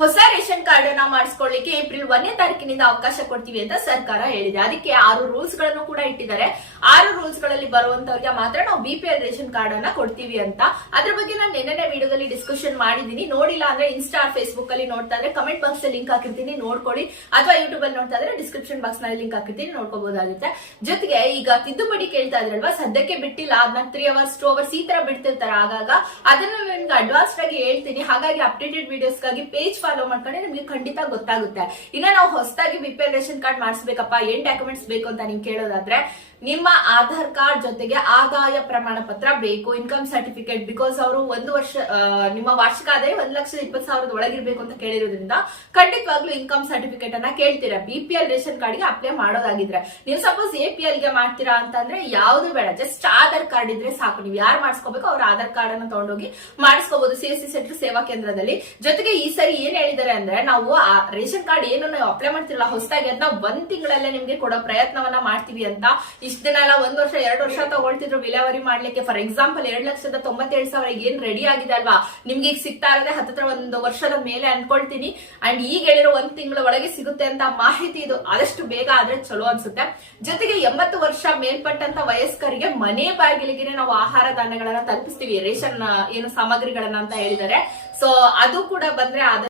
ಹೊಸ ration card ಅನ್ನ ಮಾಡಿಸ್ಕೊಳ್ಳಿಕ್ಕೆ April ಒಂದನೇ ತಾರೀಕಿನಿಂದ ಅವಕಾಶ ಕೊಡ್ತೀವಿ ಅಂತ ಸರ್ಕಾರ ಹೇಳಿದೆ. ಅದಕ್ಕೆ ಆರು ರೂಲ್ಸ್ಗಳನ್ನು ಕೂಡ ಇಟ್ಟಿದ್ದಾರೆ. ಆರು ರೂಲ್ಸ್ಗಳಲ್ಲಿ ಬರುವಂತವ್ರಿಗೆ ಮಾತ್ರ ನಾವು ಬಿಪಿಎಲ್ ರೇಷನ್ ಕಾರ್ಡ್ ಅನ್ನ ಕೊಡ್ತೀವಿ ಅಂತ. ಅದ್ರ ಬಗ್ಗೆ ನಾನು ನಿನ್ನೆ ವಿಡಿಯೋದಲ್ಲಿ ಡಿಸ್ಕಷನ್ ಮಾಡಿದೀನಿ ನೋಡಿಲ್ಲ ಅಂದ್ರೆ ಇನ್ಸ್ಟಾ ಫೇಸ್ಬುಕ್ ಅಲ್ಲಿ ನೋಡ್ತಾ ಇದ್ರೆ ಕಮೆಂಟ್ ಬಾಕ್ಸ್ ಅಲ್ಲಿ ಲಿಂಕ್ ಹಾಕಿರ್ತೀನಿ. ನೋಡ್ಕೊಳ್ಳಿ. ಅಥವಾ ಯೂಟ್ಯೂಬ್ ಅಲ್ಲಿ ನೋಡ್ತಾ ಇದ್ರೆ ಡಿಸ್ಕ್ರಿಪ್ಷನ್ ಬಾಕ್ಸ್ನಲ್ಲಿ ಲಿಂಕ್ ಹಾಕಿರ್ತೀನಿ. ನೋಡ್ಕೋಬಹುದಾಗುತ್ತೆ ಜೊತೆಗೆ ಈಗ ತಿದ್ದುಪಡಿ ಕೇಳ್ತಾ ಇದ್ರಲ್ವಾ? ಸದ್ಯಕ್ಕೆ ಬಿಟ್ಟಿಲ್ಲ. ಅದನ್ನ ತ್ರೀ ಅವರ್ಸ್ ಟೂ ಅವರ್ಸ್ ಈ ತರ ಬಿಡ್ತಿರ್ತಾರೆ. ಆಗಾಗ ಅದನ್ನ ನಿಮ್ಗೆ ಅಡ್ವಾನ್ಸ್ ಆಗಿ ಹೇಳ್ತೀನಿ. ಹಾಗಾಗಿ ಅಪ್ಡೇಟೆಡ್ ವಿಡಿಯೋಸ್ಗಾಗಿ ಪೇಜ್ ಫಾಲೋ ಮಾಡ್ಕೊಂಡ್ರೆ ನಿಮ್ಗೆ ಖಂಡಿತ ಗೊತ್ತಾಗುತ್ತೆ. ಇನ್ನ ನಾವು ಹೊಸದಾಗಿ ಬಿಪಿಎಲ್ ರೇಷನ್ ಕಾರ್ಡ್ ಮಾಡಿಸ್ಬೇಕಪ್ಪ, ಏನ್ ಡಾಕ್ಯುಮೆಂಟ್ಸ್ ಬೇಕು ಅಂತ ನೀವು ಕೇಳೋದಾದ್ರೆ, ನಿಮ್ಮ ಆಧಾರ್ ಕಾರ್ಡ್ ಜೊತೆಗೆ ಆದಾಯ ಪ್ರಮಾಣ ಪತ್ರ ಬೇಕು ಇನ್ಕಮ್ ಸರ್ಟಿಫಿಕೇಟ್ ಬಿಕಾಸ್ ಅವರು ಒಂದು ವರ್ಷ ನಿಮ್ಮ ವಾರ್ಷಿಕ ಆದಾಯ ಒಂದ್ ಲಕ್ಷ ಇಪ್ಪತ್ತು ಸಾವಿರದ ಒಳಗಿರ್ಬೇಕು ಅಂತ ಕೇಳಿರೋದ್ರಿಂದ ಖಂಡಿತವಾಗ್ಲೂ ಇನ್ಕಮ್ ಸರ್ಟಿಫಿಕೇಟ್ ಅನ್ನ ಕೇಳ್ತೀರಾ? ಬಿಪಿಎಲ್ ರೇಷನ್ ಕಾರ್ಡ್ಗೆ ಅಪ್ಲೈ ಮಾಡೋದಾಗಿದ್ರೆ. ನೀವು ಸಪೋಸ್ ಎ ಪಿ ಎಲ್ಗೆ ಮಾಡ್ತೀರಾ ಅಂತಂದ್ರೆ ಯಾವ್ದು ಬೇಡ ಜಸ್ಟ್ ಆಧಾರ್ ಕಾರ್ಡ್ ಇದ್ರೆ ಸಾಕು. ನೀವು ಯಾರು ಮಾಡಿಸ್ಕೋಬೇಕು ಅವ್ರ ಆಧಾರ್ ಕಾರ್ಡ್ ಅನ್ನ ತಗೊಂಡೋಗಿ ಮಾಡಿಸ್ಕೋಬಹುದು ಸಿ ಎಸ್ ಸಿ ಸೆಂಟರ್ ಸೇವಾ ಕೇಂದ್ರದಲ್ಲಿ. ಜೊತೆಗೆ ಈ ಸರಿ ಏನ್ ಹೇಳಿದ್ದಾರೆ ಅಂದ್ರೆ ನಾವು ಆ ರೇಷನ್ ಕಾರ್ಡ್ ಏನು ನಾವು ಅಪ್ಲೈ ಮಾಡ್ತಿರಲ್ಲ ಹೊಸದಾಗಿ ಅದನ್ನ ಒಂದ್ ತಿಂಗಳಲ್ಲೇ ನಿಮ್ಗೆ ಕೊಡೋ ಪ್ರಯತ್ನವನ್ನ ಮಾಡ್ತೀವಿ ಅಂತ. ಇಷ್ಟ ದಿನ ಎಲ್ಲ ಒಂದ್ ವರ್ಷ, ಎರಡು ವರ್ಷ ತಗೊಳ್ತಿದ್ರು ವಿಲೇವರಿ ಮಾಡ್ಲಿಕ್ಕೆ. ಫಾರ್ ಎಕ್ಸಾಂಪಲ್ ಎರಡ್ ಲಕ್ಷದ ತೊಂಬತ್ತೇಳು ಸಾವಿರ ಏನ್ ರೆಡಿ ಆಗಿದೆ ಅಲ್ವಾ? ನಿಮ್ಗೆ ಈಗ ಸಿಗ್ತಾ ಇರೋದೇ ಹತ್ತತ್ರ ಒಂದು ವರ್ಷದ ಮೇಲೆ ಅನ್ಕೊಳ್ತೀನಿ. ಅಂಡ್ ಈಗ ಹೇಳಿರೋ ಒಂದ್ ತಿಂಗಳ ಒಳಗೆ ಸಿಗುತ್ತೆ ಅಂತ ಮಾಹಿತಿ ಇದು. ಆದಷ್ಟು ಬೇಗ ಆದ್ರೆ ಚಲೋ ಅನ್ಸುತ್ತೆ. ಜೊತೆಗೆ ಎಂಬತ್ತು ವರ್ಷ ಮೇಲ್ಪಟ್ಟಂತ ವಯಸ್ಕರಿಗೆ ಮನೆ ಬಾಗಿಲಿಗೆ ನಾವು ಆಹಾರ ಧಾನ್ಯಗಳನ್ನ ತಲುಪಿಸ್ತೀವಿ. ರೇಷನ್ ಏನು ಸಾಮಗ್ರಿಗಳನ್ನ ಅಂತ ಹೇಳಿದ್ದಾರೆ ಸೊ ಅದು ಕೂಡ ಬಂದ್ರೆ ಆದಷ್ಟು